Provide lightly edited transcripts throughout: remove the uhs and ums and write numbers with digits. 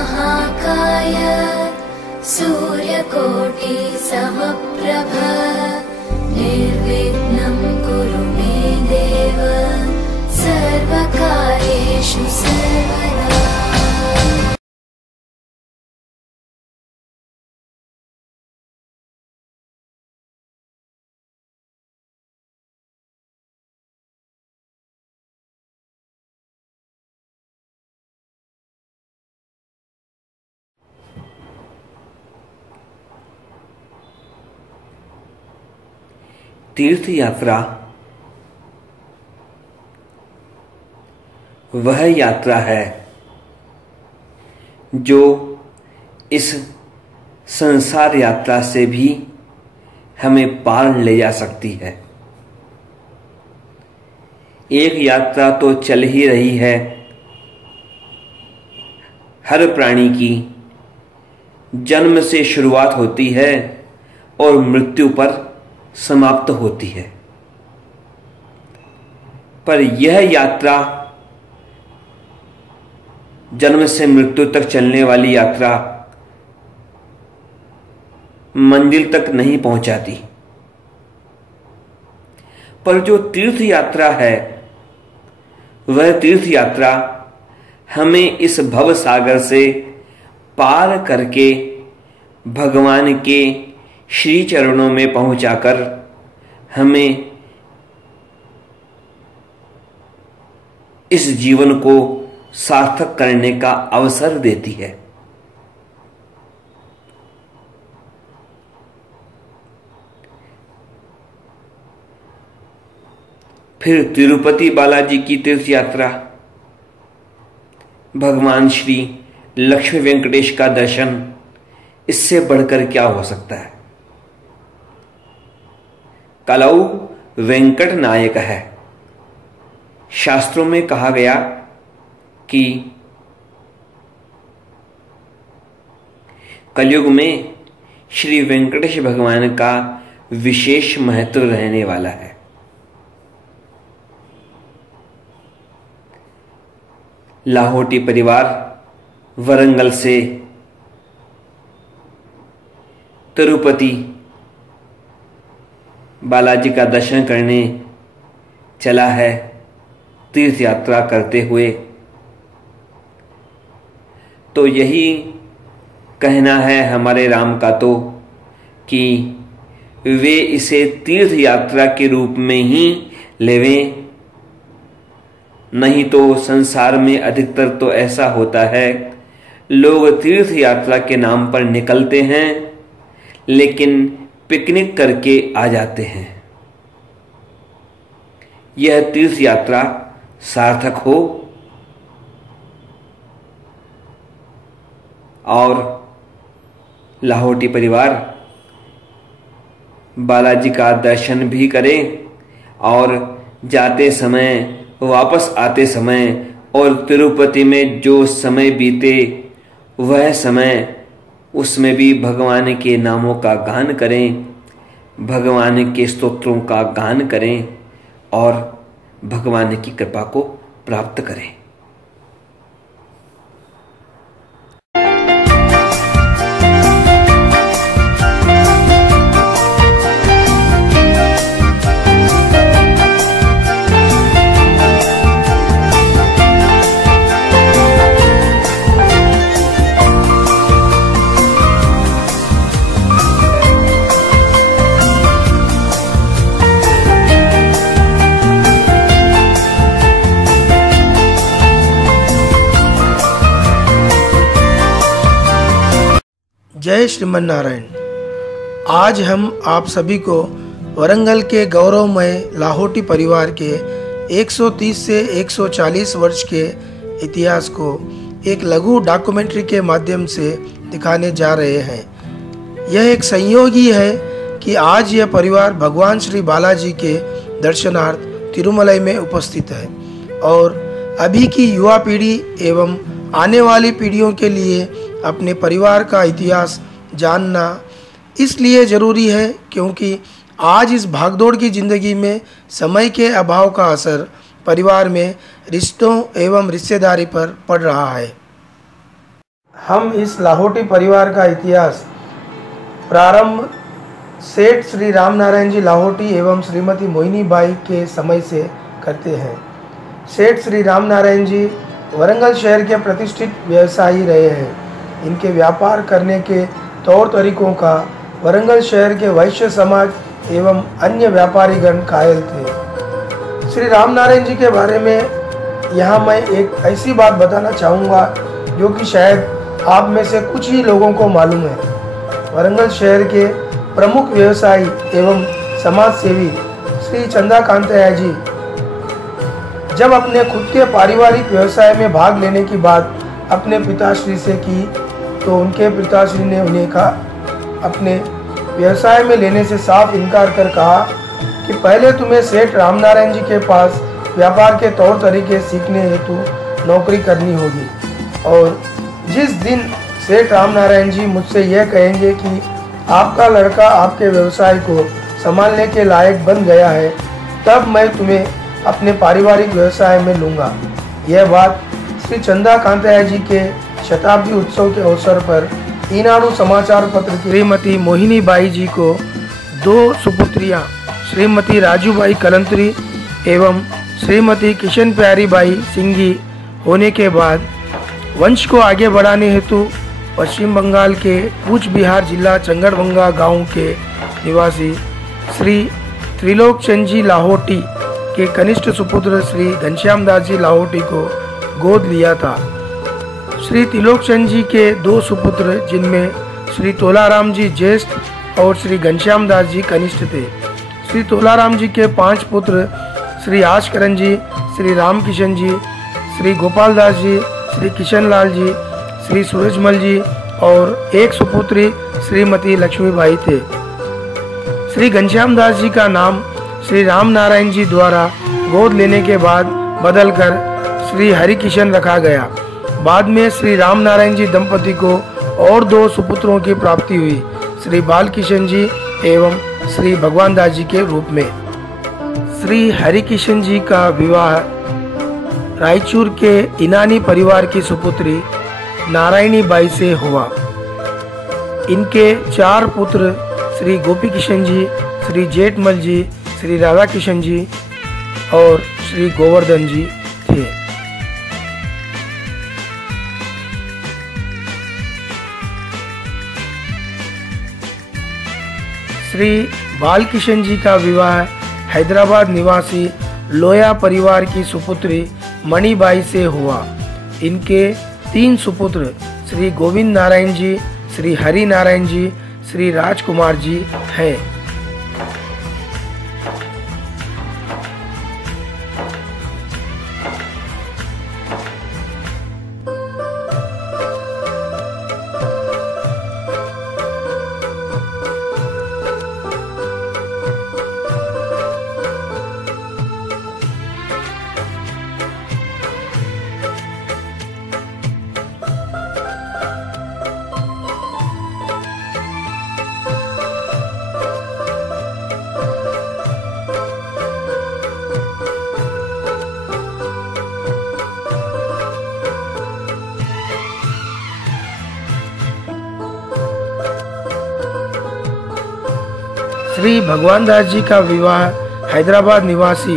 महाकाय सूर्यकोटि समप्रभ निर्विघ्नं कुरु मे देव सर्वकार्येषु सर्वदा। तीर्थ यात्रा वह यात्रा है जो इस संसार यात्रा से भी हमें पार ले जा सकती है। एक यात्रा तो चल ही रही है हर प्राणी की, जन्म से शुरुआत होती है और मृत्यु पर समाप्त होती है। पर यह यात्रा, जन्म से मृत्यु तक चलने वाली यात्रा, मंजिल तक नहीं पहुंचाती। पर जो तीर्थ यात्रा है, वह तीर्थ यात्रा हमें इस भव सागर से पार करके भगवान के श्री चरणों में पहुंचाकर हमें इस जीवन को सार्थक करने का अवसर देती है। फिर तिरुपति बालाजी की तीर्थ यात्रा, भगवान श्री लक्ष्मी वेंकटेश का दर्शन, इससे बढ़कर क्या हो सकता है। कलौ वेंकट नायक है। शास्त्रों में कहा गया कि कलयुग में श्री वेंकटेश भगवान का विशेष महत्व रहने वाला है। लाहोटी परिवार वरंगल से तिरुपति बालाजी का दर्शन करने चला है तीर्थ यात्रा करते हुए। तो यही कहना है हमारे राम का तो कि वे इसे तीर्थ यात्रा के रूप में ही लेवें, नहीं तो संसार में अधिकतर तो ऐसा होता है, लोग तीर्थ यात्रा के नाम पर निकलते हैं लेकिन पिकनिक करके आ जाते हैं। यह तीर्थ यात्रा सार्थक हो और लाहोटी परिवार बालाजी का दर्शन भी करें और जाते समय, वापस आते समय और तिरुपति में जो समय बीते वह समय, उसमें भी भगवान के नामों का गान करें, भगवान के स्तोत्रों का गान करें और भगवान की कृपा को प्राप्त करें। जय श्रीमन नारायण। आज हम आप सभी को वरंगल के गौरवमय लाहोटी परिवार के 130 से 140 वर्ष के इतिहास को एक लघु डॉक्यूमेंट्री के माध्यम से दिखाने जा रहे हैं। यह एक संयोग ही है कि आज यह परिवार भगवान श्री बालाजी के दर्शनार्थ तिरुमलाई में उपस्थित है और अभी की युवा पीढ़ी एवं आने वाली पीढ़ियों के लिए अपने परिवार का इतिहास जानना इसलिए ज़रूरी है क्योंकि आज इस भागदौड़ की ज़िंदगी में समय के अभाव का असर परिवार में रिश्तों एवं रिश्तेदारी पर पड़ रहा है। हम इस लाहोटी परिवार का इतिहास प्रारंभ सेठ श्री राम नारायण जी लाहोटी एवं श्रीमती मोहिनी बाई के समय से करते हैं। सेठ श्री राम नारायण जी वरंगल शहर के प्रतिष्ठित व्यवसायी रहे हैं। इनके व्यापार करने के तौर तरीकों का वरंगल शहर के वैश्य समाज एवं अन्य व्यापारीगण कायल थे। श्री राम नारायण जी के बारे में यहाँ मैं एक ऐसी बात बताना चाहूँगा जो कि शायद आप में से कुछ ही लोगों को मालूम है। वरंगल शहर के प्रमुख व्यवसायी एवं समाज सेवी श्री चंदा कांतैया जी जब अपने खुद के पारिवारिक व्यवसाय में भाग लेने की बात अपने पिताश्री से की तो उनके पिताश्री ने उन्हें कहा अपने व्यवसाय में लेने से साफ इनकार कर कहा कि पहले तुम्हें सेठ रामनारायण जी के पास व्यापार के तौर तरीके सीखने हेतु नौकरी करनी होगी, और जिस दिन सेठ रामनारायण जी मुझसे यह कहेंगे कि आपका लड़का आपके व्यवसाय को संभालने के लायक बन गया है, तब मैं तुम्हें अपने पारिवारिक व्यवसाय में लूँगा। यह बात श्री चंदा कांतैया जी के शताब्दी उत्सव के अवसर पर ईनाडु समाचार पत्र की श्रीमती मोहिनी बाई जी को दो सुपुत्रियाँ श्रीमती राजूबाई कलंतरी एवं श्रीमती किशन प्यारी बाई सिंघी होने के बाद वंश को आगे बढ़ाने हेतु पश्चिम बंगाल के कूच बिहार जिला चंगड़बंगा गांव के निवासी श्री त्रिलोकचंद जी लाहोटी के कनिष्ठ सुपुत्र श्री घनश्याम दास जी लाहोटी को गोद लिया था। श्री त्रिलोकचंद जी के दो सुपुत्र जिनमें श्री तोलाराम जी ज्येष्ठ और श्री घनश्याम दास जी कनिष्ठ थे। श्री तोलाराम जी के 5 पुत्र श्री आशकरण जी, श्री रामकिशन जी, श्री गोपाल दास जी, श्री किशन लाल जी, श्री सूरजमल जी और एक सुपुत्री श्रीमती लक्ष्मीबाई थे। श्री घनश्याम दास जी का नाम श्री राम नारायण जी द्वारा गोद लेने के बाद बदलकर श्री हरिकिशन रखा गया। बाद में श्री राम नारायण जी दंपति को और 2 सुपुत्रों की प्राप्ति हुई, श्री बालकिशन जी एवं श्री भगवान दास जी के रूप में। श्री हरिकिशन जी का विवाह रायचूर के इनानी परिवार की सुपुत्री नारायणी बाई से हुआ। इनके 4 पुत्र श्री गोपी किशन जी, श्री जेठमल जी, श्री राधा किशन जी और श्री गोवर्धन जी थे। श्री बालकिशन जी का विवाह हैदराबाद निवासी लोया परिवार की सुपुत्री मणिबाई से हुआ। इनके 3 सुपुत्र श्री गोविंद नारायण जी, श्री हरि नारायण जी, श्री राजकुमार जी हैं। श्री भगवान दास जी का विवाह हैदराबाद निवासी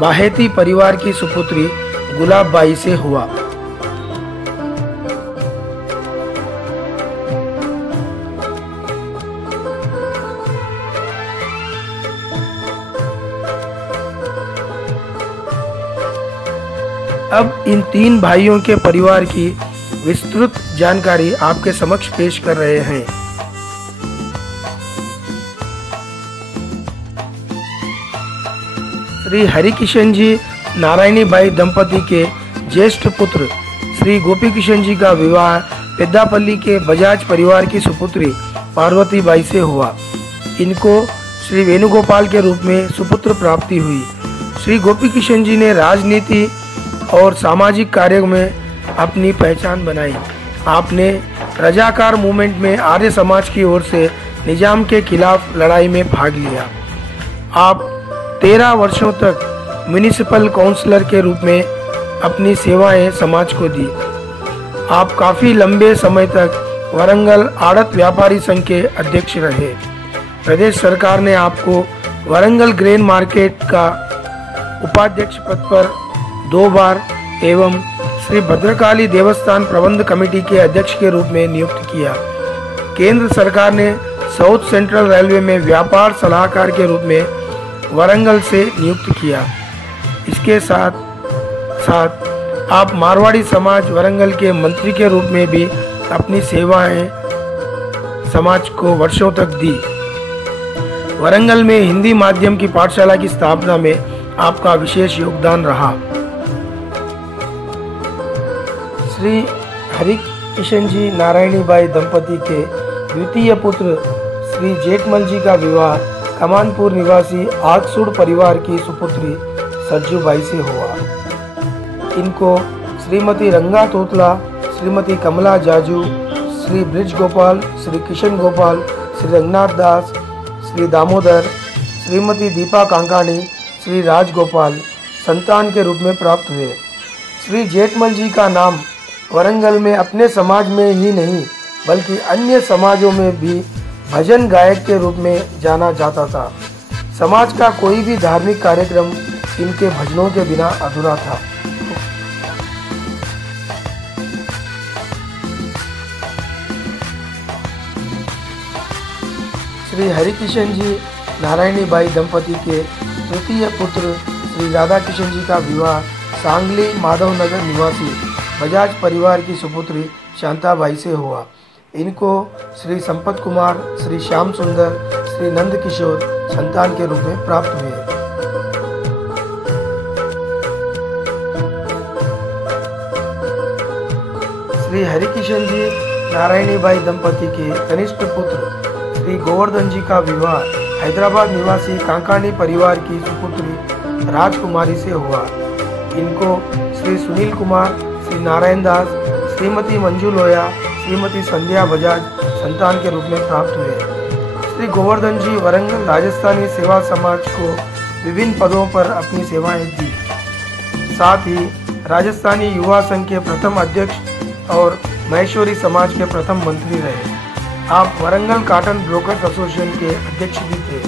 बाहेती परिवार की सुपुत्री गुलाब बाई से हुआ। अब इन 3 भाइयों के परिवार की विस्तृत जानकारी आपके समक्ष पेश कर रहे हैं। श्री हरिकिशन जी नारायणी बाई दंपति के ज्येष्ठ पुत्र श्री गोपी किशन जी का विवाह पेद्दापल्ली के बजाज परिवार की सुपुत्री पार्वती बाई से हुआ। इनको श्री वेणुगोपाल के रूप में सुपुत्र प्राप्ति हुई। श्री गोपी किशन जी ने राजनीति और सामाजिक कार्यों में अपनी पहचान बनाई। आपने रजाकार मूवमेंट में आर्य समाज की ओर से निजाम के खिलाफ लड़ाई में भाग लिया। आप 13 वर्षों तक म्युनिसिपल काउंसलर के रूप में अपनी सेवाएं समाज को दी। आप काफ़ी लंबे समय तक वरंगल आड़त व्यापारी संघ के अध्यक्ष रहे। प्रदेश सरकार ने आपको वरंगल ग्रेन मार्केट का उपाध्यक्ष पद पर 2 बार एवं श्री भद्रकाली देवस्थान प्रबंध कमेटी के अध्यक्ष के रूप में नियुक्त किया। केंद्र सरकार ने साउथ सेंट्रल रेलवे में व्यापार सलाहकार के रूप में वरंगल से नियुक्त किया। इसके साथ साथ आप मारवाड़ी समाज वरंगल के मंत्री के रूप में भी अपनी सेवाएं समाज को वर्षों तक दी। वरंगल में हिंदी माध्यम की पाठशाला की स्थापना में आपका विशेष योगदान रहा। श्री हरि किशन जी नारायणी बाई दंपति के द्वितीय पुत्र श्री जेठमल जी का विवाह कमानपुर निवासी आगसुड़ परिवार की सुपुत्री सरजू बाई से हुआ। इनको श्रीमती रंगा तोतला, श्रीमती कमला जाजू, श्री ब्रिज गोपाल, श्री किशन गोपाल, श्री रंगनाथ दास, श्री दामोदर, श्रीमती दीपा कांकाणी, श्री राजगोपाल संतान के रूप में प्राप्त हुए। श्री जेठमल जी का नाम वरंगल में अपने समाज में ही नहीं बल्कि अन्य समाजों में भी भजन गायक के रूप में जाना जाता था। समाज का कोई भी धार्मिक कार्यक्रम इनके भजनों के बिना अधूरा था। श्री हरिकिशन जी नारायणी बाई दंपति के तृतीय पुत्र श्री राधा किशन जी का विवाह सांगली माधवनगर निवासी बजाज परिवार की सुपुत्री शांताबाई से हुआ। इनको श्री संपत कुमार, श्री श्याम सुंदर, श्री नंद किशोर संतान के रूप में प्राप्त हुए। श्री हरिकिशन जी नारायणी बाई दंपति के कनिष्ठ पुत्र श्री गोवर्धन जी का विवाह हैदराबाद निवासी कांकाणी परिवार की सुपुत्री राजकुमारी से हुआ। इनको श्री सुनील कुमार, श्री नारायण दास, श्रीमती मंजू लोया, श्रीमती संध्या बजाज संतान के रूप में प्राप्त हुए। श्री गोवर्धन जी वरंगल राजस्थानी सेवा समाज को विभिन्न पदों पर अपनी सेवाएं दी। साथ ही राजस्थानी युवा संघ के प्रथम अध्यक्ष और महेश्वरी समाज के प्रथम मंत्री रहे। आप वरंगल कॉटन ब्रोकर्स एसोसिएशन के अध्यक्ष भी थे।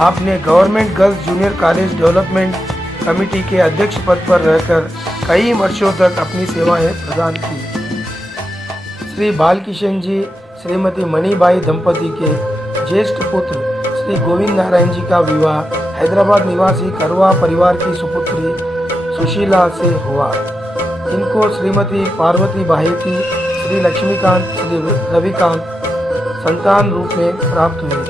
आपने government girls junior college development committee के अध्यक्ष पद पर रहकर कई वर्षों तक अपनी सेवाएं प्रदान की। श्री बालकिशन जी श्रीमती मणिबाई दंपति के ज्येष्ठ पुत्र श्री गोविंद नारायण जी का विवाह हैदराबाद निवासी करवा परिवार की सुपुत्री सुशीला से हुआ। इनको श्रीमती पार्वती बाहेती, श्री लक्ष्मीकांत, श्री रविकांत संतान रूप में प्राप्त हुए।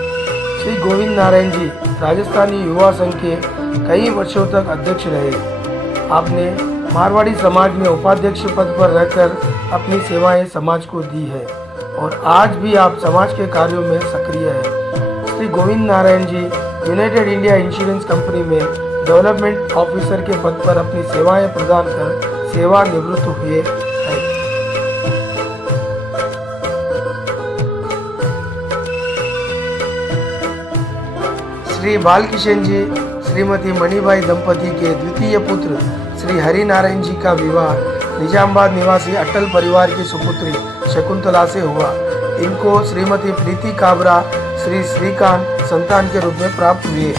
श्री गोविंद नारायण जी राजस्थानी युवा संघ के कई वर्षों तक अध्यक्ष रहे। आपने मारवाड़ी समाज में उपाध्यक्ष पद पर रहकर अपनी सेवाएं समाज को दी है और आज भी आप समाज के कार्यों में सक्रिय हैं। Shri Govind Narayan ji United India insurance company में डेवलपमेंट ऑफिसर के पद पर अपनी सेवाएं प्रदान कर सेवा निवृत्त हुए हैं। श्री बालकिशन जी श्रीमती मणिबाई दंपति के द्वितीय पुत्र श्री हरि नारायण जी का विवाह निजामाबाद निवासी अटल परिवार की सुपुत्री शकुंतला से हुआ। इनको श्रीमती प्रीति काबरा, श्री श्रीकांत संतान के रूप में प्राप्त हुए।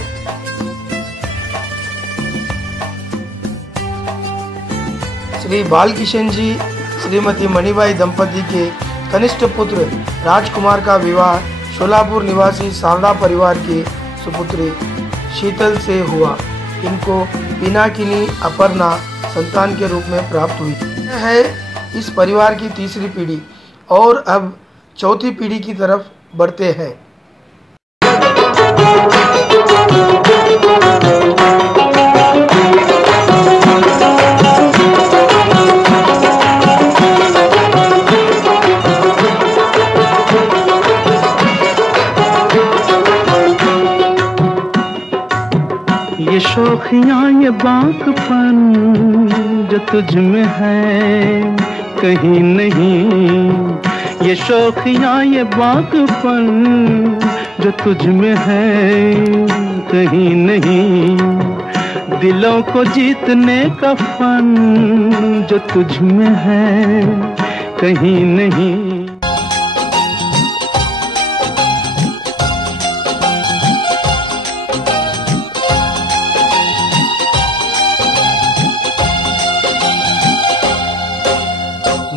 श्री बालकिशन जी श्रीमती मणिबाई दंपति के कनिष्ठ पुत्र राजकुमार का विवाह शोलापुर निवासी सारदा परिवार की सुपुत्री शीतल से हुआ। इनको पिनाकिनी अपर्णा संतान के रूप में प्राप्त हुई। यह है इस परिवार की तीसरी पीढ़ी और अब चौथी पीढ़ी की तरफ बढ़ते हैं। ये शौखियाँ ये बांकपन जो तुझ में है कहीं नहीं। ये शौखियाँ ये बांकपन जो तुझ में है कहीं नहीं। दिलों को जीतने का फन जो तुझ में है कहीं नहीं।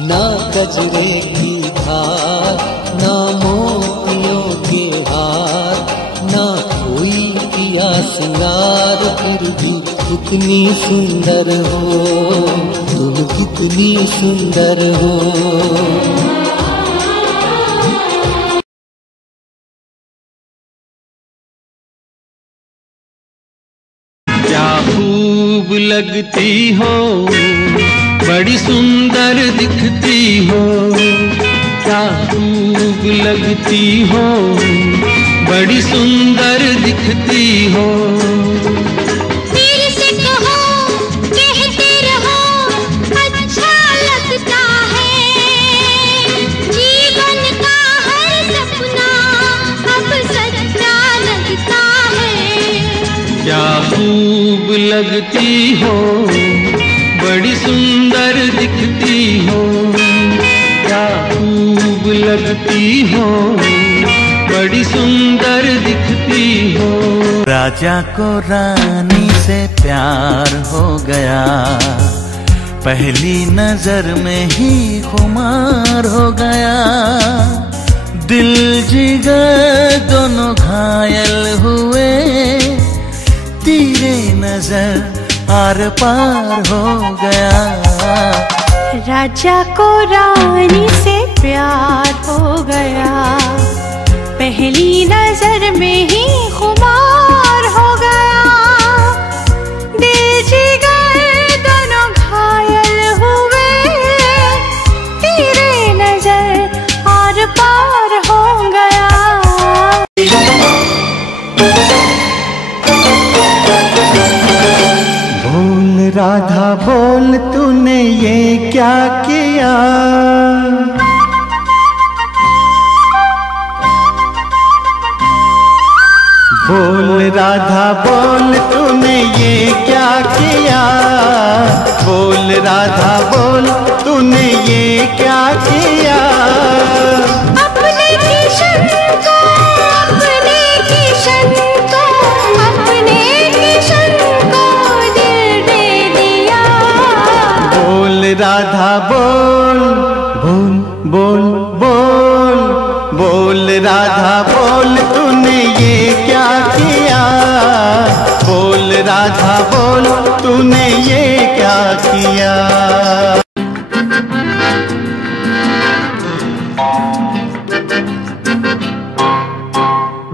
ना गजरे की धार, ना मोतियों के हार, ना कोई किया सिंगार, फिर भी कितनी सुंदर हो तुम, कितनी सुंदर हो। क्या खूब लगती हो, बड़ी सुंदर दिखती हो। क्या खूब लगती हो, बड़ी सुंदर दिखती हो। मेरे से कहो, कहते रहो, अच्छा लगता है। जीवन का हर सपना अब सच्चा लगता है। क्या खूब लगती हो, बड़ी सुंदर दिखती हो। क्या खूब लगती हो, बड़ी सुंदर दिखती हो। राजा को रानी से प्यार हो गया, पहली नजर में ही खुमार हो गया। दिल जिगर दोनों घायल हुए, तेरे नजर आर पार हो गया। राजा को रानी से प्यार हो गया, पहली नजर में ही खुमार हो गया। दिल जिगर दोनों घायल हुए, तेरे नजर आर पार हो गया। बोल राधा बोल, तूने ये क्या किया। बोल राधा बोल, तूने ये क्या किया। बोल राधा बोल, तूने ये क्या किया। अपने किशन को, अपने किशन को, अपने किशन को दिल दे दिया। बोल राधा बोल, बोल बोल बोल, बोल राधा बोल, तूने ये क्या किया। बोल राधा बोल, तूने ये क्या किया।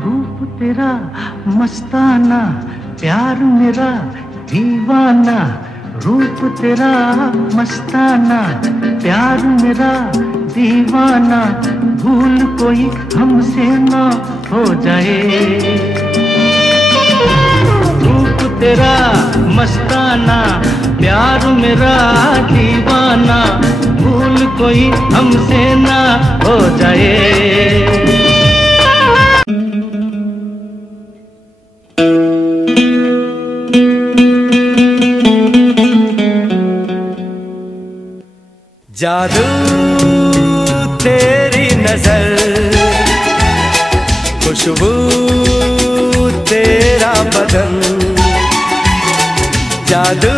रूप तेरा मस्ताना, प्यार मेरा दीवाना। रूप तेरा मस्ताना, प्यार मेरा दीवाना। भूल कोई हमसे ना हो जाए। रूप तेरा मस्ताना, प्यार मेरा दीवाना। भूल कोई हमसे ना हो जाए। जादू तेरी नजर, खुशबू तेरा बदन। जादू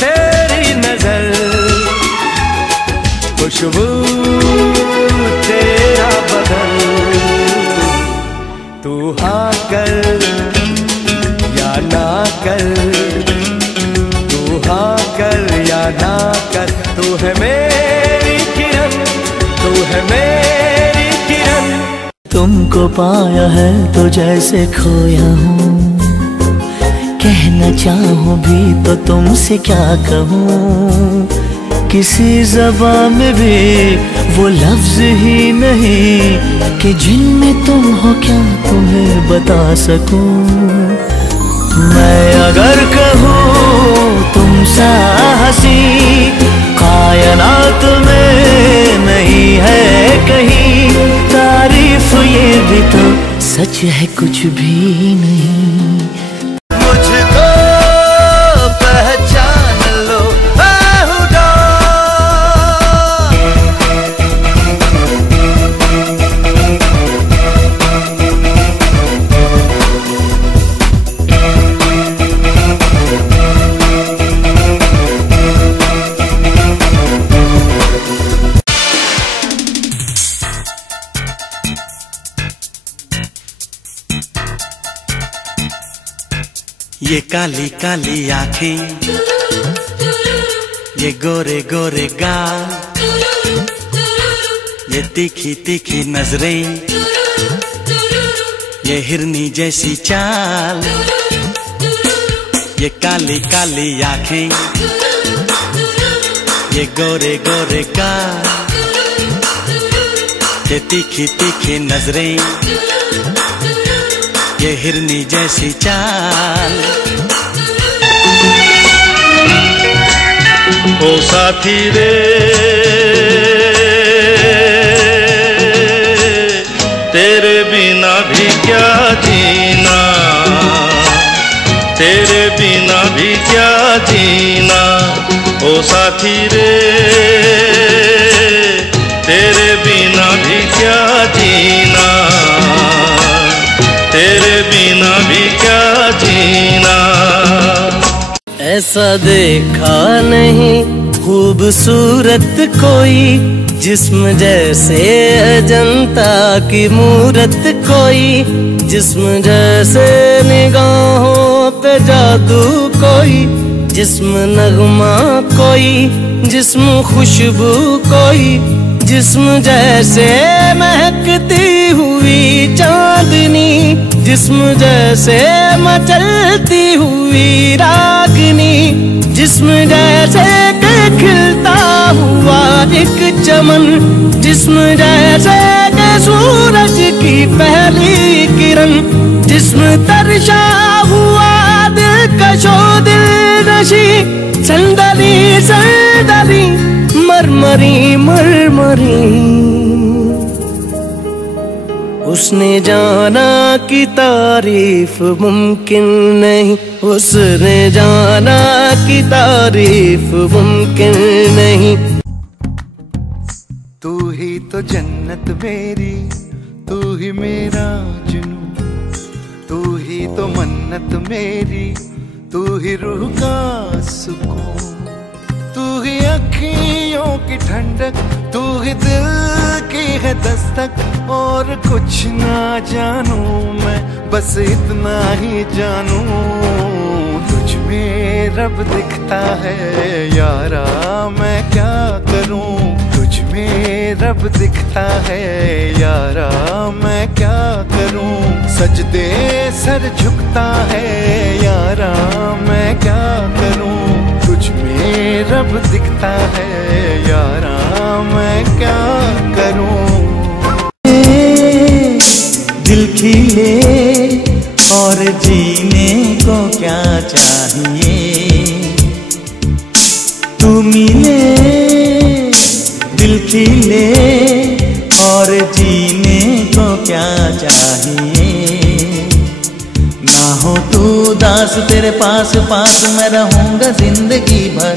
तेरी नजर, खुशबू तेरा बदन। तू हाँ कर या ना कर, तू हाँ कर या ना कर। तू है मेरी किरण, तू है मेरी किरण। तुमको पाया है तो जैसे खोया हूँ, कहना चाहूँ भी तो तुमसे क्या कहूँ। किसी ज़बान में भी वो लफ्ज़ ही नहीं कि जिनमें तुम हो क्या तुम्हें बता सकूँ। मैं अगर कहूँ तुम सा हंसी कायनात में नहीं है कहीं। तारीफ ये भी तो सच है कुछ भी नहीं। मुझको पहचान लो बेहुदा, ये काली काली आंखें, ये गोरे गोरे गाल, ये तीखी तीखी नजरें, ये हिरनी जैसी चाल। ये काली काली आंखें, ये गोरे गोरे गाल, ये तीखी तीखी नजरें, ये हिरनी जैसी चाल। ओ साथी रे तेरे बिना भी क्या जीना, तेरे बिना भी क्या जीना। ओ साथी रे तेरे बिना भी क्या जीना, तेरे बिना भी क्या जीना। ऐसा देखा नहीं खूबसूरत कोई, जिस्म जैसे अजंता की मूरत कोई, जिस्म जैसे निगाहों पे जादू कोई, जिस्म नगमा कोई, जिस्म खुशबू कोई, जिस्म जैसे महकती हुई चांदनी, जिस्म जैसे मचलती हुई रागनी, जिस्म जैसे के खिलता हुआ एक चमन, जिस्म जैसे के सूरज की पहली किरण, जिस्म तरशा हुआ दिलकशो दिलनशी, संदली संदली मरमरी मरमरी। उसने जाना कि तारीफ मुमकिन नहीं, उसने जाना कि तारीफ मुमकिन नहीं। तू ही तो जन्नत मेरी, तू ही मेरा जुनून, तू ही तो मन्नत मेरी, तू ही रूह का सुकून, तू ही अखियों की ठंडक, तू ही दिल की है दस्तक। और कुछ ना जानू मैं, बस इतना ही जानू, तुझ में रब दिखता है यारा, मैं क्या करूं। तुझ में रब दिखता है यारा, मैं क्या करूं। सजदे सर झुकता है यारा, मैं क्या करूं। तुझ में रब दिखता है यारा, मैं क्या करूं। दिल खिले और जीने को क्या चाहिए, तू मिले। दिल खिले और जीने को क्या चाहिए, ना हो तू दास तेरे पास पास मैं रहूंगा जिंदगी भर,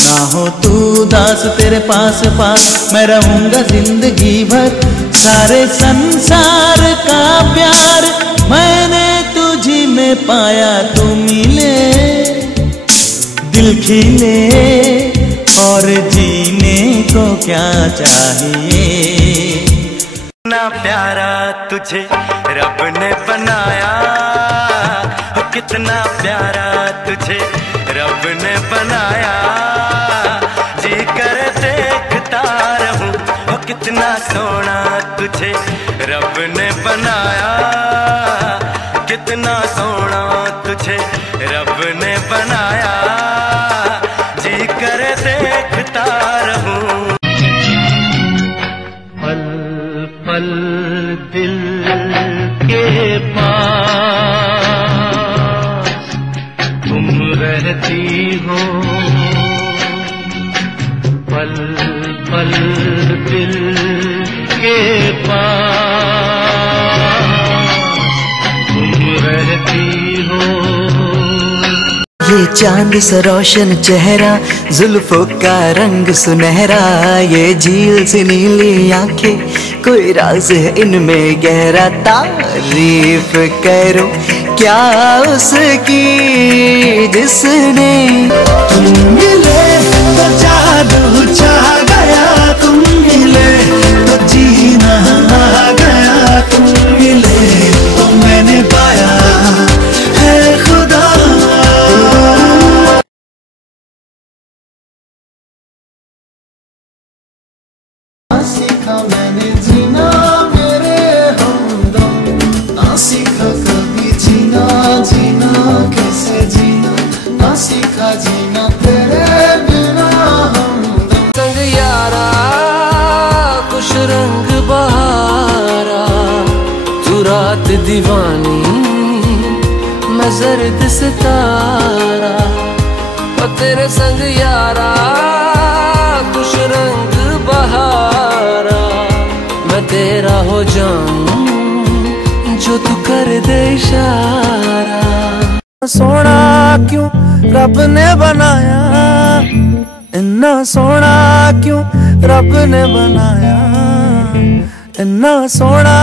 ना हो तू दास तेरे पास पास मैं रहूंगा जिंदगी भर। सारे संसार का प्यार मैंने तुझी में पाया, तू मिले। दिल खिले और जीने को क्या चाहिए। कितना प्यारा तुझे रब ने बनाया, कितना प्यारा तुझे रब ने बनाया। जी कर देखता रहूं, कितना सोना तुझे रब ने बनाया, कितना सोना तुझे रब ने बनाया। जी कर देखता रहूं। पल पल दिल के पास तुम रहती हो, पल पल दिल के पास तुम रहती हो। ये चांद सा रोशन चेहरा, जुल्फों का रंग सुनहरा, ये झील सी नीली आंखें, कोई राज है इनमें गहरा। तारीफ करो क्या उसकी जिसने तुम मिले तो जादू छा गया, तुम मिले तो जीना आ गया, तुम मिले तो मैंने पाया है खुदा। दीवानी मैं जर्द सितारा, और तेरे संग यारा कुछ रंग बहारा। मैं तेरा हो जाऊं जो तू कर दे इशारा। सोना क्यों रब ने बनाया, इन्ना सोना क्यों रब ने बनाया, इन्ना सोना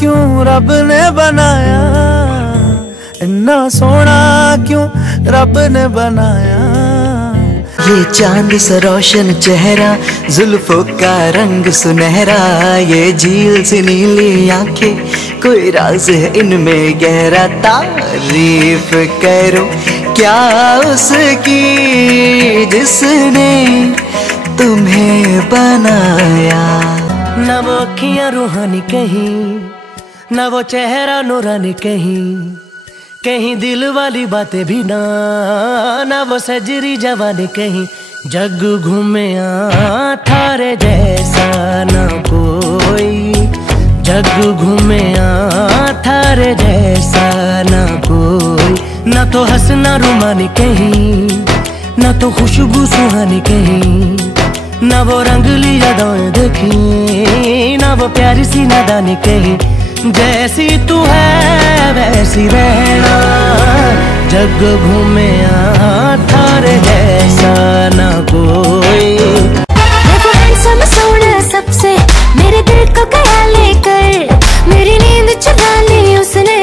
क्यों रब ने बनाया, इन्ना सोना क्यों रब ने बनाया। ये चांद सा रोशन चेहरा, जुल्फों का रंग सुनहरा, ये झील सी नीली आंखें, कोई राज है इनमें गहरा। तारीफ करो क्या उसकी जिसने तुम्हें बनाया। न वो अखियां रूहानी कहीं, न वो चेहरा नूरानी कहीं, कहीं दिल वाली बातें भी ना वो सजरी जवानी कहीं। जग घूमे थारे जैसा न कोई, जग घूमे थारे जैसा न कोई। न तो हंसना रुमानी कहीं, न तो खुशबू सुहानी कहीं, न वो रंगली यादें देखी, न वो प्यारी सी नादानी कहीं। जैसी तू है वैसी रहना, जग घूमे थारे जैसा न कोई। देखो हैंडसम सोना सबसे मेरे दिल को गया लेकर, मेरी नींद चुरा ली उसने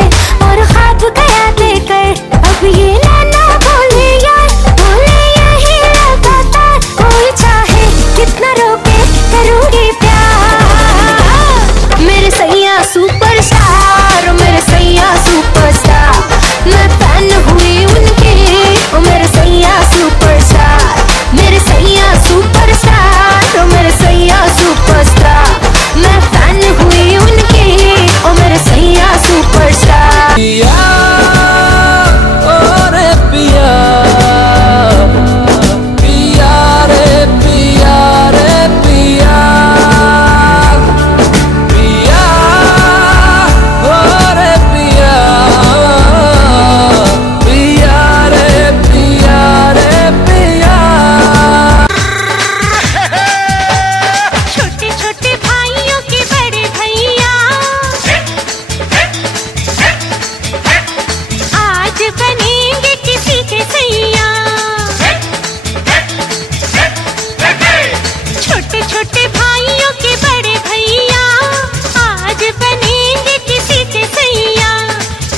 और ख्वाब गया लेकर। अब ये ना बोले यार, बोले यही लगातार, कोई चाहे कितना रोके करूंगी प्यार। मेरे सैया सुपरस्टार, मेरे सैया सुपरस्टार, मैं फैन हुई उनकी, ओ मेरे सैया सुपरस्टार, मेरे सैया सुपरस्टार, ओ मेरे सैया सुपरस्टार, मैं फैन हुई उनकी, ओ मेरे सैया सुपरस्टार। पिया ओ रे पिया, पिया रे पिया रे पिया, पिया ओ रे पिया, पिया रे पिया रे पिया। छोटे छोटे भाइयों के बड़े भैया आज बनेंगे किसी के सैया। छोटे छोटे भाइयों के बड़े भैया आज बनेंगे किसी के सैया।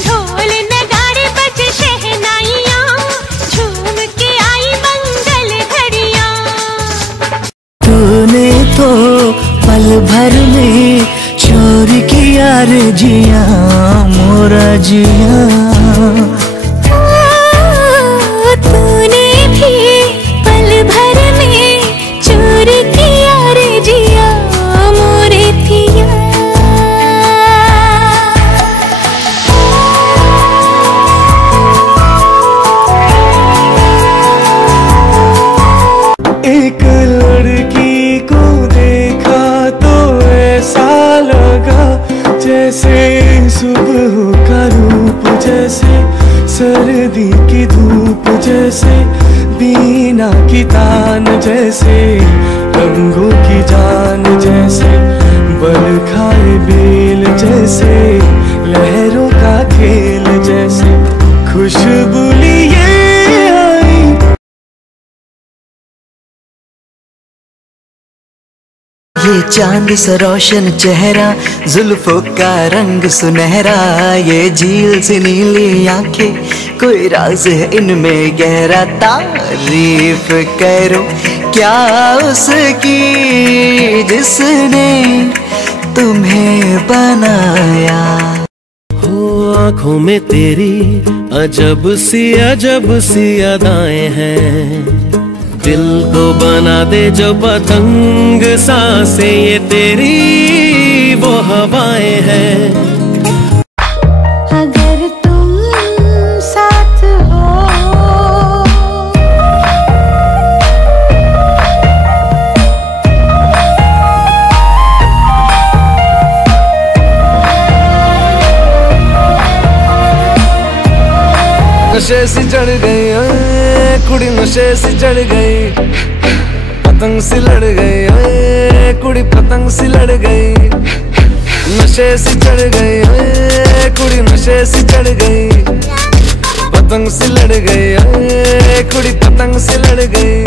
ढोल नगाड़े बजे शहनाइयाँ, झूम के आई मंगल घड़ियाँ। तूने तो पल भर में चोरी किया रे जिया मोरा जिया। तूने भी पल भर में चोरी किया रे जिया मोरे पिया। एक लड़की को देखा तो ऐसा लगा जैसे सुबह का रूप, जैसे सर्दी की धूप, जैसे बीना की तान, जैसे रंगों की जान, जैसे बल खाए बेल, जैसे लहरों का खेल, जैसे खुशबू लिए आई। ये चांद सा रोशन चेहरा, जुल्फों का रंग सुनहरा, ये झील सी नीली आंखें, कोई राज है इनमें गहरा। तारीफ करो क्या उसकी जिसने तुम्हें बनाया। हो आँखों में तेरी अजब सी अदाएं हैं, दिल को बना दे जो पतंग सांसें, ये तेरी वो हवाएं हैं। अगर तुम साथ हो नशे सी चढ़ गई, ओए कुड़ी नशे सी चढ़ गई, पतंग सी लड़ गई, ओए कुड़ी पतंग सी लड़ गई, नशे सी चढ़ गई, ओए कुड़ी नशे सी चढ़ गई, पतंग सी लड़ गई, ओए कुड़ी पतंग सी लड़ गई।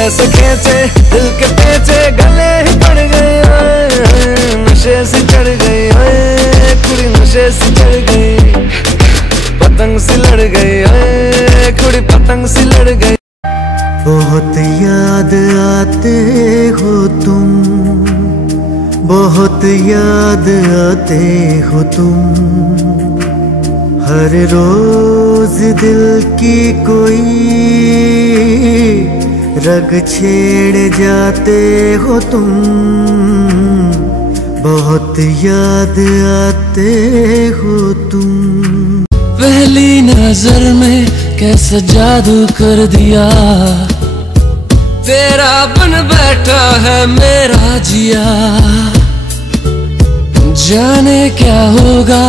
ऐसे खेचे दिल के पेचे गले ही पड़ गए, ओए नशे सी चढ़ गई, ओए कुड़ी नशे सी चढ़ गई, पतंग सी लड़ गई, ओए कुड़ी पतंग सी लड़ गई। बहुत याद आते हो तुम, बहुत याद आते हो तुम, हर रोज दिल की कोई रग छेड़ जाते हो तुम, बहुत याद आते हो तुम। पहली नजर में कैसा जादू कर दिया, तेरा बन बैठा है मेरा जिया, जाने क्या होगा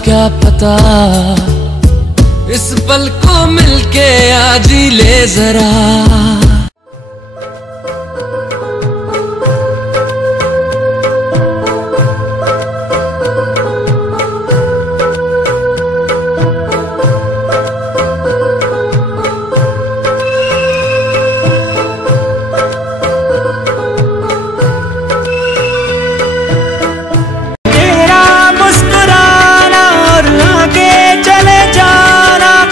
क्या पता, इस पल को मिलके आज ही ले जरा।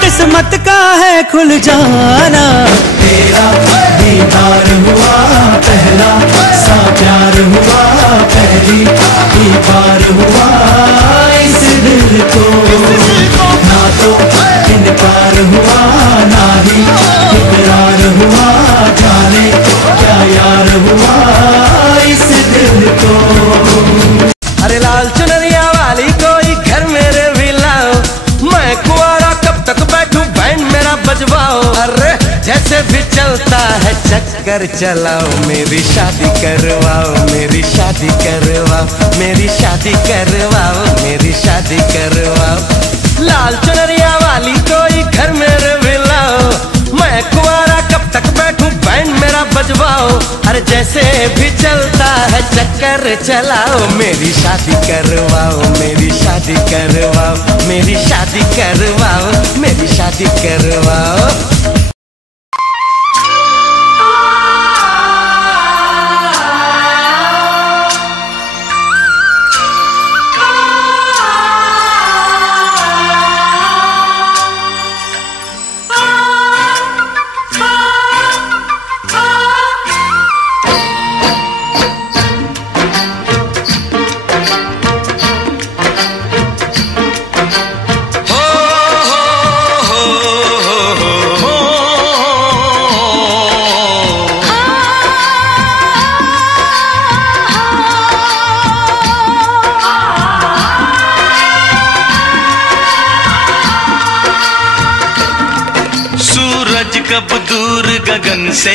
किस्मत का है खुल जाना, तेरा दीदार हुआ पहला सा प्यार हुआ, पहली ही बार हुआ इस दिल को, ना तो इनकार हुआ ना ही इकरार हुआ, जाने क्या यार हुआ इस दिल को। अरे लाल चुनरिया वाली कोई घर मेरे भी लाओ, मैं कुआरा कब तक बैठूं बैंड मेरा बजवाओ, अरे जैसे भी चलता है चक्कर चलाओ, मेरी शादी करवाओ, मेरी शादी करवाओ, मेरी शादी करवाओ, मेरी शादी करवाओ। लाल चुनरिया वाली कोई घर मेरे भी लाओ, मैं कुआरा कब तक बैठूं बैंड मेरा बजवाओ, अरे जैसे भी चलता है चक्कर चलाओ, मेरी शादी करवाओ, मेरी शादी करवाओ, मेरी शादी करवाओ, मेरी शादी करवाओ। कब दूर गगन से,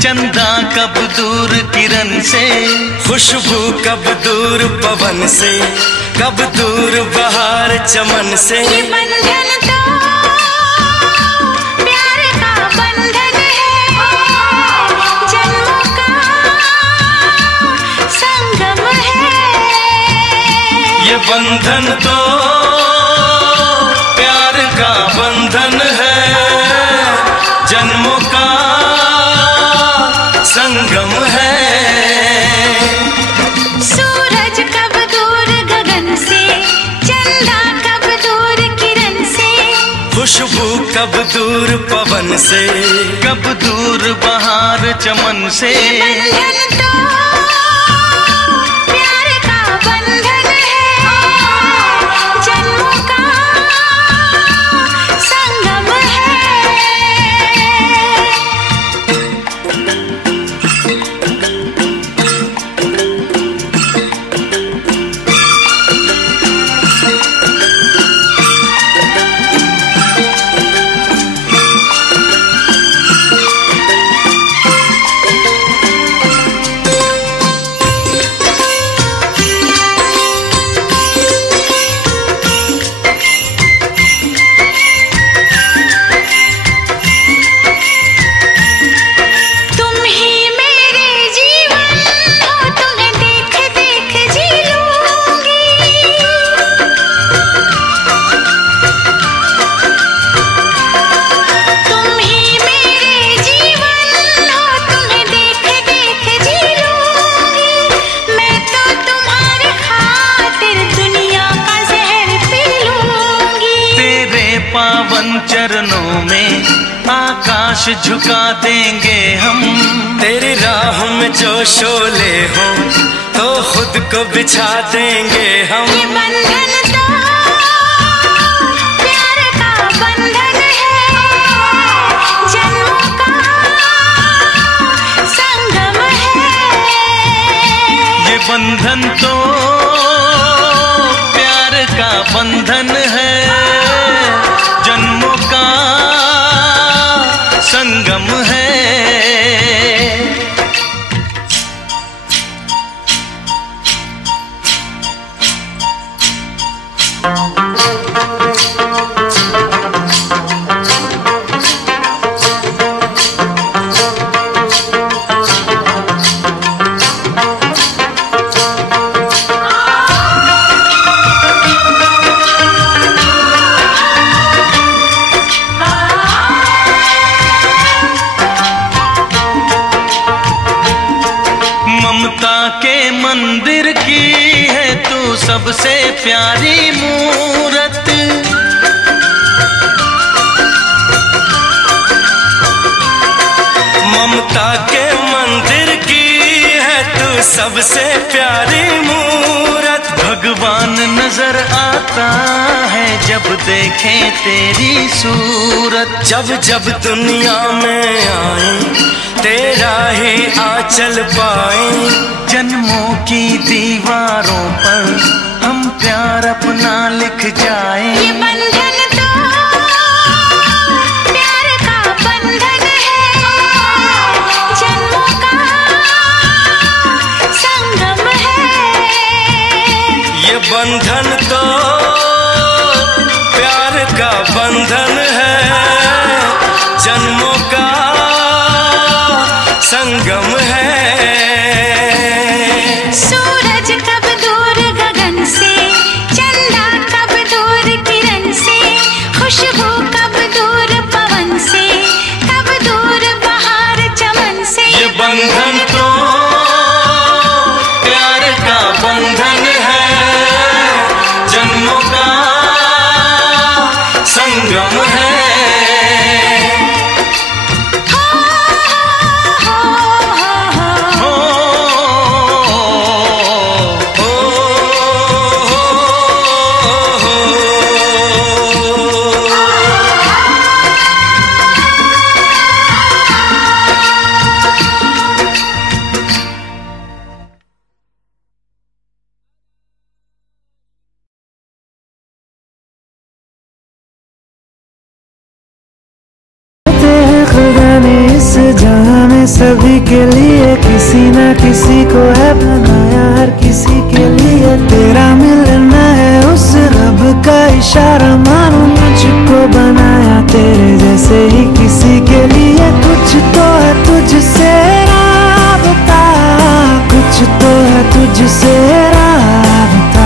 चंदा कब दूर किरण से, खुशबू कब दूर पवन से, कब दूर बहार चमन से। ये बंधन तो प्यार का बंधन है, जन्मों का संगम है। ये बंधन तो प्यार का बंधन है, जन्मों का संगम है। सूरज कब दूर गगन से, चंदा कब दूर किरण से, खुशबू कब दूर पवन से, कब दूर बहार चमन से। ये बंधन तो प्यार का बंधन है, जन्मों का संगम है। आकाश झुका देंगे हम। तेरी राह में जो शोले हो तो खुद को बिछा देंगे हम। ये बंधन तो प्यार का बंधन है, जन्मों का संगम है। ये बंधन तो प्यार का बंधन है, जन्मों का संगम है। मंदिर की है तू सबसे प्यारी मूरत। ममता के मंदिर की है तू सबसे प्यारी मूरत। भगवान नजर आता है जब देखे तेरी सूरत। जब जब दुनिया में आए तेरा ही आंचल पाए। जन्मों की दीवारों पर हम प्यार अपना लिख जाए। ये बंधन तो प्यार का बंधन है, जन्मों का संगम है। ये बंधन तो प्यार का बंधन है, जन्मों का संगम है। सूरज कब दूर गगन से, चंदा कब दूर किरण से, खुशबू कब दूर पवन से, कब दूर बहार चमन से। ये बंधन तो प्यार का बंधन है, जन्मों का संगम है। जहां में सभी के लिए किसी ना किसी को है बनाया, हर किसी के लिए तेरा मिलना है उस रब का इशारा। मानो मुझको बनाया तेरे जैसे ही किसी के लिए। कुछ तो है तुझसे राबता, कुछ तो है तुझसे राबता।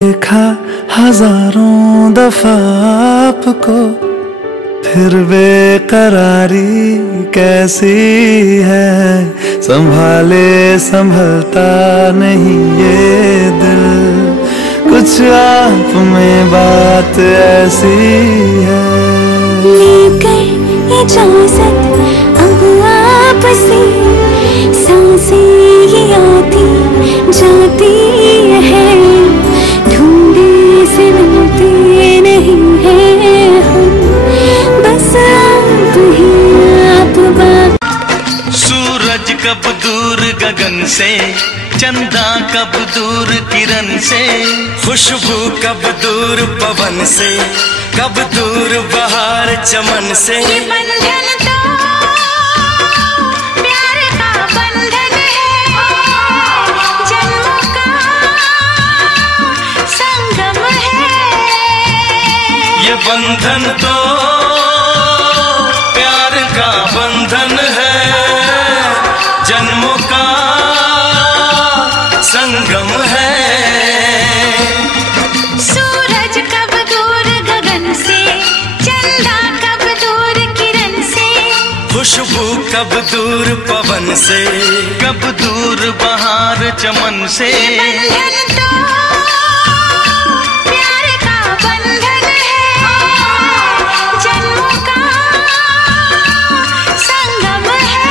देखा हजारों दफा आपको, फिर बेकरारी कैसी है। संभाले संभलता नहीं ये दिल, कुछ आप में बात ऐसी है। लेकर इजाजत अब आपसे, सांसें ये आती जाती है। ढूंढे से मिलते नहीं है हम, बस आप ही आप बात। सूरज कब दूर गगन से, चंदा कब दूर किरण से, खुशबू कब दूर पवन से, कब दूर बहार चमन से। ये बंधन तो प्यार का बंधन है, जन्मों का संगम है। ये बंधन तो प्यार का बंधन है, जन्मों का संगम है। सूरज कब दूर गगन से, चंदा कब दूर किरण से, खुशबू कब दूर पवन से, कब दूर बहार चमन से। प्यार का बंधन है, जन्मों का संगम है।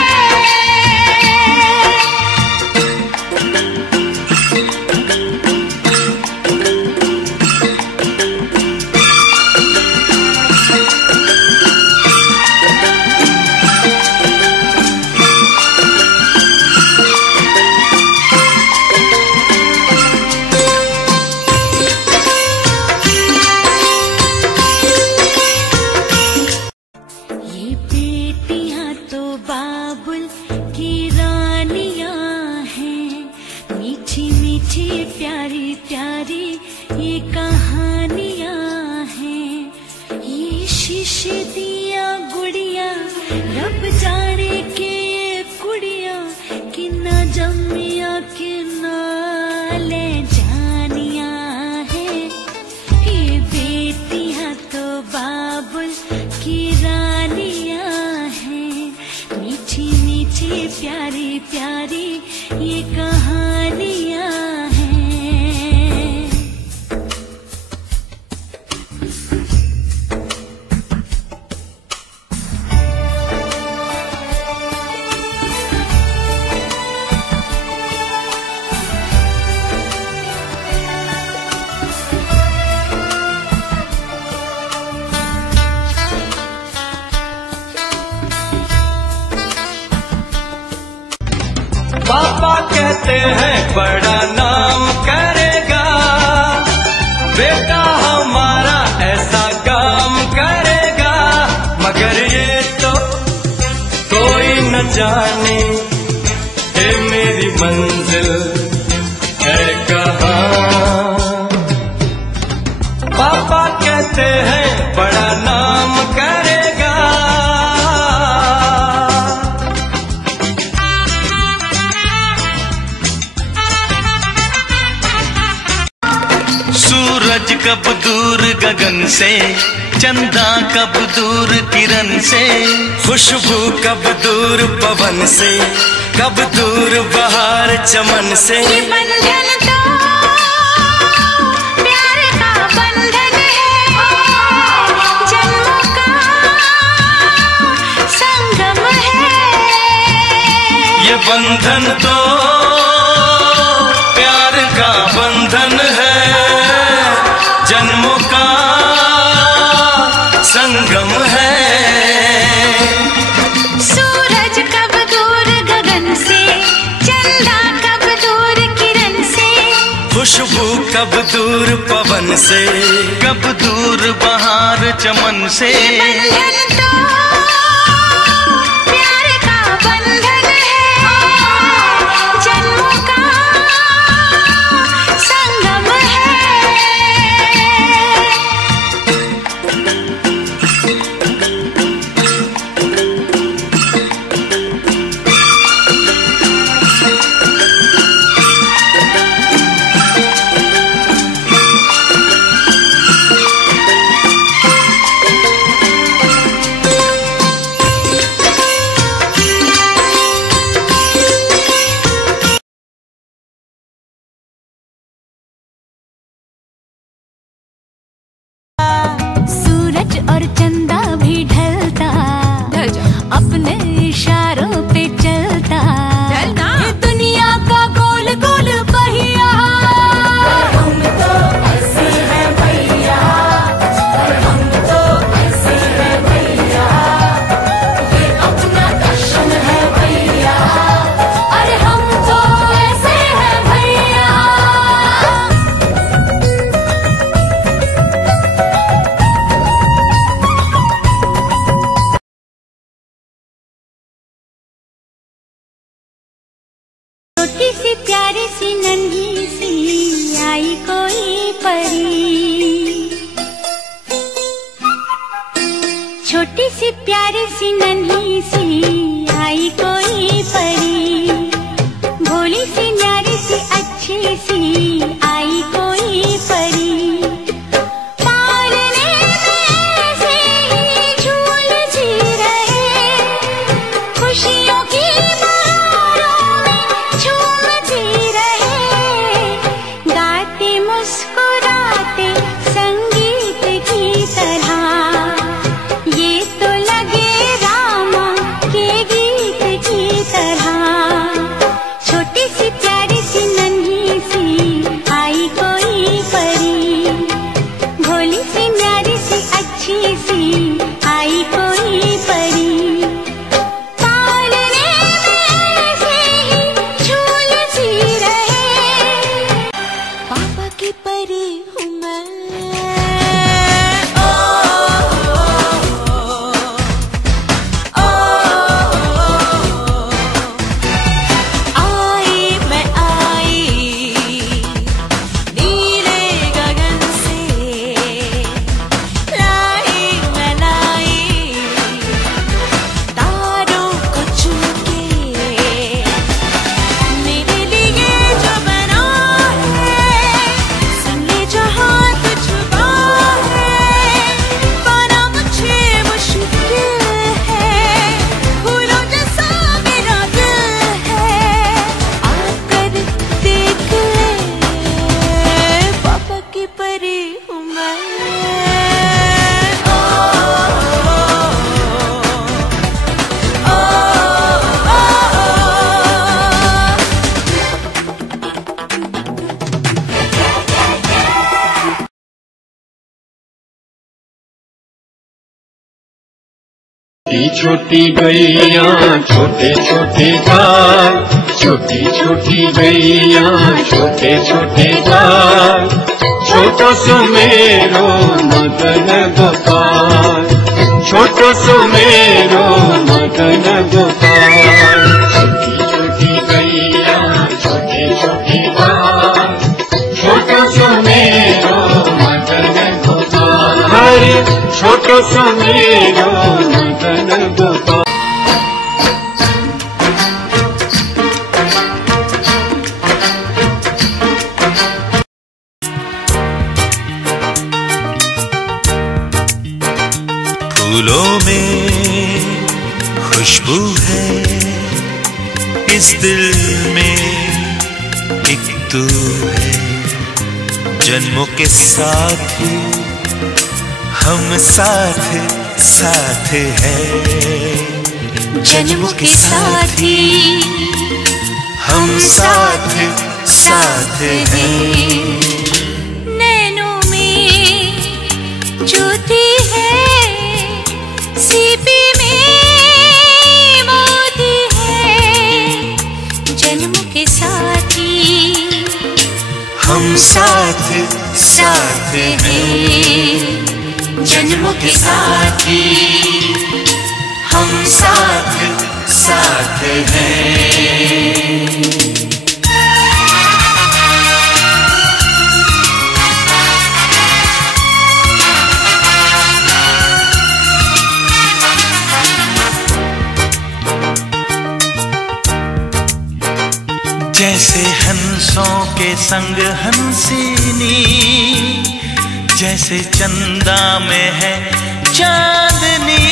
प्यारी प्यारी ये कहानियां हैं, ये शीशे दिया गुड़िया रब जाने के ये कुड़िया कि ना जमिया कि ना ले जानिया है। ये बेटियां तो बाबुल की रानियां हैं, मीठी मीठी प्यारी प्यारी ये कहानियां हैं। पापा कहते हैं बड़ा नाम करेगा, बेटा हमारा ऐसा काम करेगा, मगर ये तो कोई न जाने कि मेरी मंजिल है कहाँ। पापा कहते हैं बड़ा नाम करेगा, सूरज कब दूर गगन से, चंदा कब दूर किरण से, खुशबू कब दूर पवन से, कब दूर बहार चमन से। ये बंधन तो प्यार का बंधन है, जन्मों का संगम है। ये बंधन तो प्यार का बंधन है, जन्मों का संगम है। सूरज कब दूर गगन से, चंदा कब दूर किरण से, खुशबू कब दूर पवन से, कब दूर बहार चमन से। बंधन तो प्यार का बंधन है, जन्मों का संगम है। सूरज और चंदा भी ढलता, अपने इशारों पे चलता, ये दुनिया का गोल गोल पहिया। हम तो ऐसे हैं भैया, हम तो ऐसे हैं भैया, ये अपना दर्शन है भैया, अरे हम तो ऐसे हैं भैया। छोटी सी प्यारी सी नन्ही सी आई कोई परी, छोटी सी प्यारी सी नन्ही सी आई कोई परी, भोली सी न्यारी सी अच्छी सी आई कोई परी, पालने में ऐसे ही झूल जी रहे, खुशी प्यारी सी नन्ही सी आई कोई परी, भोली सी न्यारी सी अच्छी सी आई कोई परी, पालने में ऐसे ही झूलती रहे, पापा की परी हूँ मैं। छोटी गैया छोटे छोटे गाय, छोटी छोटी गैया छोटे छोटे गाय, छोटो सो मेरो मदन गोपाल, छोटो सो मेरो मदन गोपाल। छोटी छोटी गैया छोटे छोटे गाय, छोटो सो मेरो मदन गोपाल, हरे छोटो सो मेरो मदन गोपाल। फूलों में खुशबू है, इस दिल में एक तू है, जन्मों के साथ हम साथ साथ हैं, जन्मों के साथ हम साथ साथ हैं। नैनों में ज्योति है, सीपी में मोती है, जन्मों के साथ हम साथ साथ हैं, जन्मों के साथ हम साथ साथ हैं। जैसे हंसों के संग हंसिनी, जैसे चंदा में है चांदनी,